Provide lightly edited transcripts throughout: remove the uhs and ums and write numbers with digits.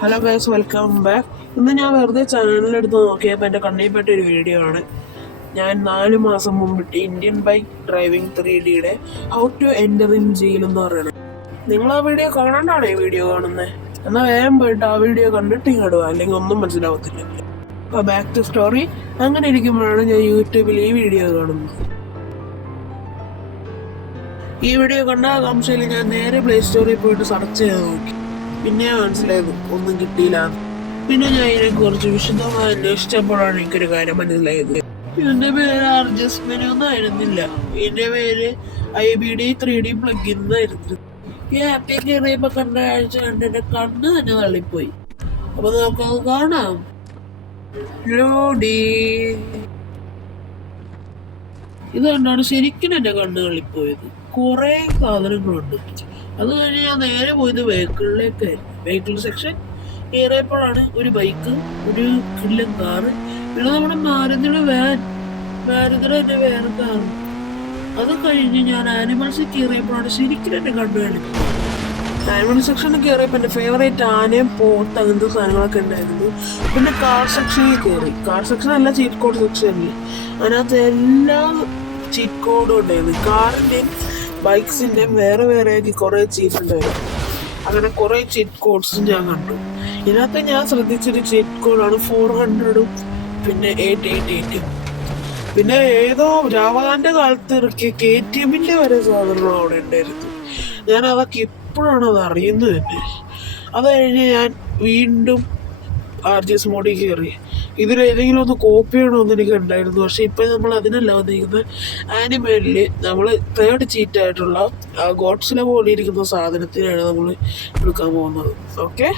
Hello guys, welcome back. ഇന്ന് ഞാൻ വെറുതെ ചാനലിലെടുത്ത് നോക്കിയപ്പോൾ എൻ്റെ കണ്ണിൽപ്പെട്ട ഒരു വീഡിയോ ആണ്. ഞാൻ 4 മാസം മുമ്പിട്ട് ഇന്ത്യൻ ബൈക്ക് ഡ്രൈവിംഗ് 3Dയുടെ how to enter in jail എന്ന് പറയുന്നത്. നിങ്ങൾ ആ വീഡിയോ കാണാണ്ടാണ് ഈ വീഡിയോ കാണുന്നത്. എന്നാൽ വേഗം പോയിട്ട് ആ വീഡിയോ കണ്ടിട്ട് ഇങ്ങോട്ട് പോകാം, അല്ലെങ്കിൽ ഒന്നും മനസ്സിലാവത്തില്ല. അപ്പോൾ ബാക്ക് ടു സ്റ്റോറി. അങ്ങനെ ഇരിക്കുമ്പോഴാണ് ഞാൻ യൂട്യൂബിൽ ഈ വീഡിയോ കാണുന്നത്. ഈ വീഡിയോ കണ്ട ആകാംക്ഷയിൽ ഞാൻ നേരെ പ്ലേ സ്റ്റോറിൽ പോയിട്ട് സെർച്ച് ചെയ്ത് നോക്കി. പിന്നെ മനസ്സിലായത് ഒന്നും കിട്ടിയില്ല. പിന്നെ ഞാൻ ഇതിനെ കുറിച്ച് വിശദമായി അന്വേഷിച്ചപ്പോഴാണ് എനിക്കൊരു കാര്യം മനസ്സിലായത്. ഇതിന്റെ പേര് അഡ്ജസ്റ്റ്മെന്റ് ഒന്നും ആയിരുന്നില്ല. ഇതിന്റെ പേര് IBD 3D പ്ലഗിൻ എന്നായിരുന്നു. ഈ ആപ്പിൽ കയറിയപ്പോ കണ്ട കാഴ്ച കണ്ട് എന്റെ കണ്ണ് തന്നെ തള്ളിപ്പോയി. അപ്പൊ നമുക്കത് കാണാം. ഇത് കണ്ടാണ് ശരിക്കും എന്റെ കണ്ണ് തള്ളിപ്പോയത്. കുറെ സാധനങ്ങളുണ്ട്. അത് കഴിഞ്ഞ് ഞാൻ നേരെ പോയത് വെഹിക്കിളിലേക്കായിരുന്നു. വെഹിക്കിൾ സെക്ഷൻ കയറിയപ്പോഴാണ് ഒരു ബൈക്ക്, ഒരു കില്ലൻ കാറ്, പിന്നെ നമ്മുടെ മാരുതിയുടെ തന്നെ വേറെ കാറ്. അത് കഴിഞ്ഞ് ഞാൻ ആനിമൽസിൽ കയറിയപ്പോഴാണ് ശരിക്കും എന്റെ കണ്ണു കളിക്കുന്നത്. ആനിമൽ സെക്ഷനിൽ കയറിയപ്പോൾ എൻ്റെ ഫേവറേറ്റ് ആനയും പോത്ത് അങ്ങനത്തെ സാധനങ്ങളൊക്കെ ഉണ്ടായിരുന്നു. പിന്നെ കാർ സെക്ഷനിൽ കയറി. കാർ സെക്ഷൻ അല്ല, ചീറ്റ് കോഡ് സെക്ഷനിൽ. അതിനകത്ത് എല്ലാ ചീറ്റ് കോഡും ഉണ്ടായിരുന്നു. കാറിൻ്റെയും ബൈക്സിൻ്റെയും വേറെ വേറെ ആക്കി കുറേ ചീറ്റ് ഉണ്ടായിരുന്നു. അങ്ങനെ കുറേ ചീറ്റ് കോഡ്സും ഞാൻ കണ്ടു. ഇതിനകത്ത് ഞാൻ ശ്രദ്ധിച്ചൊരു ചീറ്റ് കോഡാണ് 400-ഉം പിന്നെ 888-ഉം. പിന്നെ ഏതോ രാവകാന്റെ കാലത്ത് ഇറക്കിയ KTM-ന്റെ വരെ സാധനങ്ങൾ അവിടെ ഉണ്ടായിരുന്നു. ഞാൻ അതൊക്കെ ഇപ്പോഴാണ് അത് അറിയുന്നത് തന്നെ. അത് കഴിഞ്ഞ് ഞാൻ വീണ്ടും RGS മോഡിൽ കയറി. ഇതിലേതെങ്കിലും ഒന്ന് കോപ്പി ചെയ്യണമെന്ന് എനിക്ക് ഉണ്ടായിരുന്നു. പക്ഷെ ഇപ്പം നമ്മൾ അതിനല്ല വന്നിരിക്കുന്നത്. ആനിമലിൽ നമ്മൾ 3rd ചീറ്റായിട്ടുള്ള ഗോഡ്സില പോലെ ഇരിക്കുന്ന സാധനത്തിനാണ് നമ്മൾ എടുക്കാൻ പോകുന്നത്. ഓക്കെ,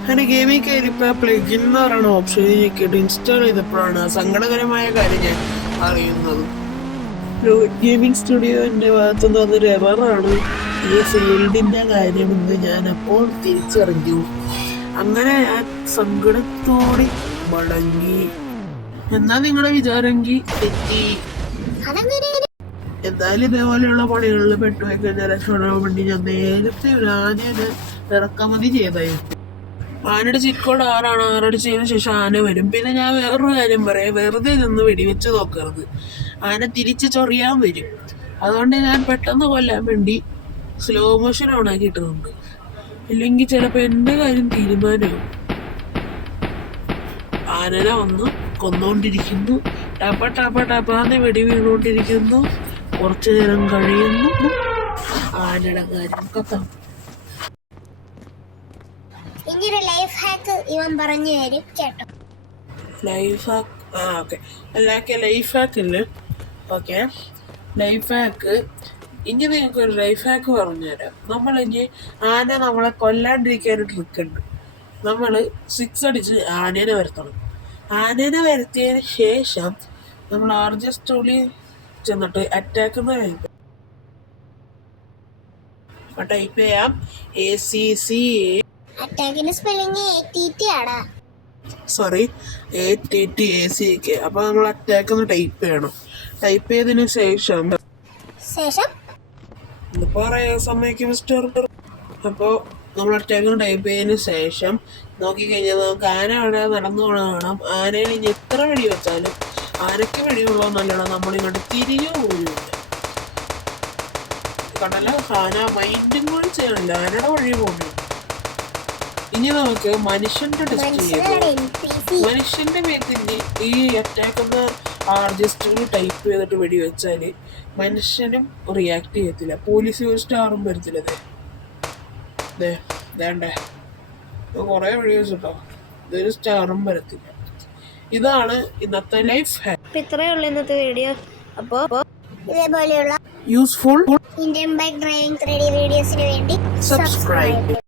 അങ്ങനെ ഗെയിമിൽ കയറിയപ്പോൾ പ്ലഗിൻ എന്ന് പറയുന്ന ഓപ്ഷൻ ഞെക്കിയിട്ട് ഇൻസ്റ്റാൾ ചെയ്തപ്പോഴാണ് സങ്കടകരമായ കാര്യം ഞാൻ അറിയുന്നത്. ഗെയിമിംഗ് സ്റ്റുഡിയോൻ്റെ ഭാഗത്തുനിന്ന് അതൊരു എററാണ് ഈ ഫീൽഡിൻ്റെ കാര്യമെന്ന് ഞാൻ അപ്പോൾ തിരിച്ചറിഞ്ഞു. അങ്ങനെ ഞാൻ സങ്കടത്തോടെ മടങ്ങി. എന്നാ നിങ്ങളുടെ വിചാരമെങ്കിൽ തെറ്റി. എന്തായാലും ഇതേപോലെയുള്ള പണികളിൽ പെട്ടുപോയിക്കഴിഞ്ഞാൽ രക്ഷപ്പെടാൻ വേണ്ടി ഞാൻ നേരത്തെ ഒരു ആനയെ ഇറക്കുമതി ചെയ്തായിരുന്നു. ആനയുടെ ചിക്കോട് 6 അടിച്ചതിന് ശേഷം ആന വരും. പിന്നെ ഞാൻ വേറൊരു കാര്യം പറയാം, വെറുതെ നിന്ന് വെടിവെച്ച് നോക്കരുത്. ആന തിരിച്ച് ചൊറിയാൻ വരും. അതുകൊണ്ട് ഞാൻ പെട്ടെന്ന് കൊല്ലാൻ വേണ്ടി സ്ലോ മോഷൻ ഓണാക്കിയിട്ടുണ്ട്. ഇല്ലെങ്കിൽ ചിലപ്പോൾ എൻ്റെ കാര്യം തീരുമാനമാവും. ആനനെ വന്ന് കൊന്നുകൊണ്ടിരിക്കുന്നു. ടാപ്പാന്ന് വെടി വീണുകൊണ്ടിരിക്കുന്നു. കുറച്ചു നേരം കഴിയുന്നു, ആനയുടെ കാര്യം കത്താം. ഇനിയൊരു ലൈഫ് ഹാക്ക് ഇവൻ പറഞ്ഞു തരും കേട്ടോ. ലൈഫ് ഹാക്ക് ഓക്കെ, എല്ലാവർക്കും ലൈഫ് ഹാക്ക് ഇല്ലേ? Okay, life hack. ഇനി നിങ്ങൾക്ക് ഒരു ലൈഫ് ഹാക്ക് പറഞ്ഞുതരാം. നമ്മളിനി ആന നമ്മളെ കൊല്ലാണ്ടിരിക്കാൻ ട്രിക്ക് ഉണ്ട്. നമ്മൾ 6 അടിച്ച് ആനേനെ വരുത്തണം. ആനേനെ വരുത്തിയതിന് ശേഷം നമ്മൾ RGS ടൂളിൽ ചെന്നിട്ട് അറ്റാക്ക് എന്ന് കഴിക്കും. ടൈപ്പ് ചെയ്യാം ACCA. അറ്റാക്കിന്റെ സ്പെല്ലിംഗ് ATT ആടാ. Sorry, ATTACK. അപ്പോൾ നമ്മൾ അറ്റാക്ക് എന്ന് ടൈപ്പ് ചെയ്യണം. ടൈപ്പ് ചെയ്തതിന് ശേഷം പറയാ സമയത്ത് മിസ്റ്റർ. അപ്പോൾ നമ്മൾ അറ്റാക്ക് ടൈപ്പ് ചെയ്തതിന് ശേഷം നോക്കിക്കഴിഞ്ഞാൽ നമുക്ക് ആന അവിടെ നടന്നു കാണാം. ആനയിൽ ഇനി എത്ര വെടി വെച്ചാലും ആനയ്ക്ക് വെടിയുള്ളോ നല്ലോണം നമ്മളിങ്ങോട്ട് തിരിഞ്ഞു പോകില്ല. കണ്ടല്ലോ, ആന മൈൻഡും കൂടി ചെയ്യണില്ല, ആനയുടെ വഴി പോകുന്നു. ഇനി നമുക്ക് മനുഷ്യന്റെ ടെസ്റ്റ് ചെയ്തു. മനുഷ്യന്റെ മേത്തിന്റെ ഈ അറ്റാക്ക് എന്ന RGS ടൈപ്പ് ചെയ്തിട്ട് വെടി വെച്ചാൽ മനുഷ്യനും റിയാക്ട് ചെയ്യത്തില്ല. പോലീസ് ഒരു സ്റ്റാറും വരത്തില്ല. വേണ്ടേ, കുറെ വെടി വെച്ചിട്ടോ, ഇതൊരു സ്റ്റാറും വരത്തില്ല. ഇതാണ് ഇന്നത്തെ ലൈഫ് ഹാക്ക്. ഇത്രയേ ഉള്ളൂ ഇന്നത്തെ വീഡിയോ. അപ്പോൾ ഇതേപോലെയുള്ള useful Indian bike driving 3D വീഡിയോസിന് വേണ്ടി സബ്സ്ക്രൈബ്.